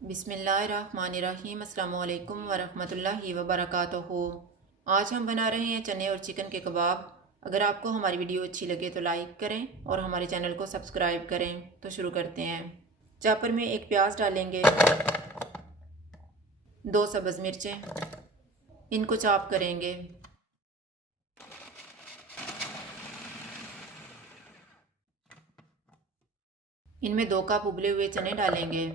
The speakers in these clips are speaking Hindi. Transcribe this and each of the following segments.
बिस्मिल्लाहिर्रहमानिर्रहीम। अस्सलामु अलैकुम वरहमतुल्लाहि वबरकातुहू। आज हम बना रहे हैं चने और चिकन के कबाब। अगर आपको हमारी वीडियो अच्छी लगे तो लाइक करें और हमारे चैनल को सब्सक्राइब करें। तो शुरू करते हैं। चापर में एक प्याज डालेंगे, 2 सब्ज़ मिर्चें, इनको चॉप करेंगे। इनमें 2 कप उबले हुए चने डालेंगे,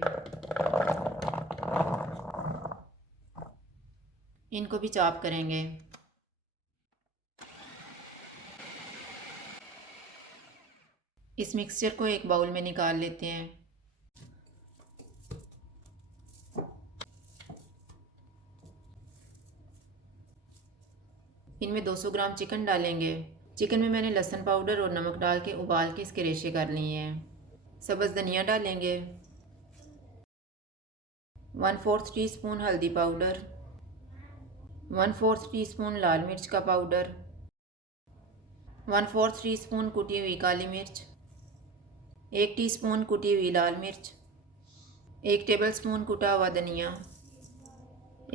इनको भी चॉप करेंगे। इस मिक्सचर को एक बाउल में निकाल लेते हैं। इनमें 200 ग्राम चिकन डालेंगे। चिकन में मैंने लहसुन पाउडर और नमक डाल के उबाल के इसके रेशे कर लिए हैं। सब्ज़ धनिया डालेंगे, 1/4 टीस्पून हल्दी पाउडर, 1/4 टीस्पून लाल मिर्च का पाउडर, 1/4 टीस्पून कुटी हुई काली मिर्च, 1 टीस्पून कुटी हुई लाल मिर्च, 1 टेबलस्पून कुटा हुआ धनिया,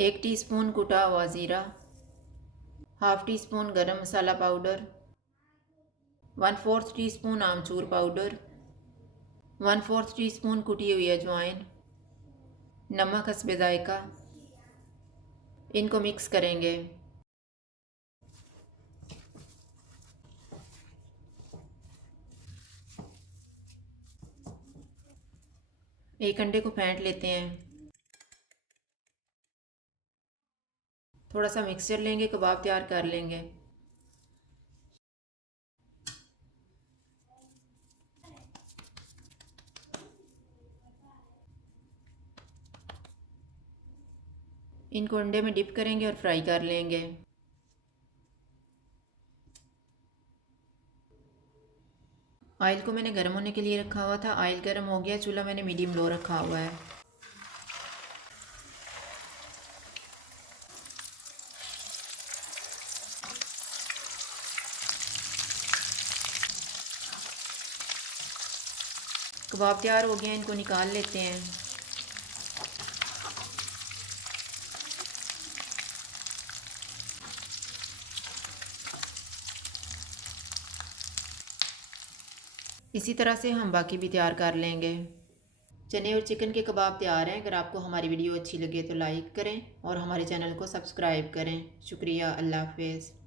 1 टीस्पून कुटा हुआ ज़ीरा, हाफ़ टी स्पून गरम मसाला पाउडर, 1/4 टीस्पून आमचूर पाउडर, 1/4 टीस्पून कुटी हुई अजवाइन, नमक हस्बे जायका। इनको मिक्स करेंगे। एक अंडे को फेंट लेते हैं। थोड़ा सा मिक्सचर लेंगे, कबाब तैयार कर लेंगे। इनको अंडे में डिप करेंगे और फ्राई कर लेंगे। ऑयल को मैंने गर्म होने के लिए रखा हुआ था। ऑयल गर्म हो गया, चूल्हा मैंने मीडियम लो रखा हुआ है। कबाब तैयार हो गया, इनको निकाल लेते हैं। इसी तरह से हम बाकी भी तैयार कर लेंगे। चने और चिकन के कबाब तैयार हैं। अगर आपको हमारी वीडियो अच्छी लगे तो लाइक करें और हमारे चैनल को सब्सक्राइब करें। शुक्रिया। अल्लाह हाफ़िज़।